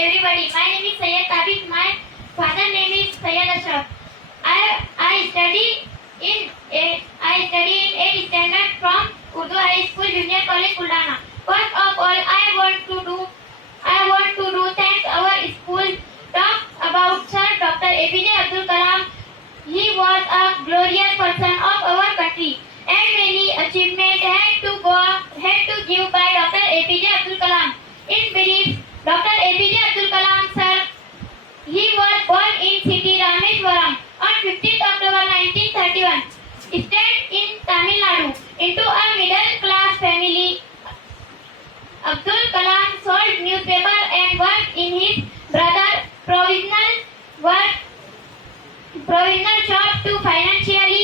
everybody. My name is Sayyid Tabit. My father name is Sayyid Ashraf. I study in 8th standard from Urdu High School Junior College Kuldana. First of all, I want to do thanks our school talk about Sir Dr. APJ Abdul Kalam. He was a glorious person of our country, and many achievements had to give by Dr. APJ Abdul Kalam. In brief, Dr. APJ Abdul Kalam sir, he was born in city Rameshwaram on 15th October 1931. Stayed in Tamil Nadu into a middle class family. Abdul Kalam sold newspaper and worked in his brother provisional shop to financially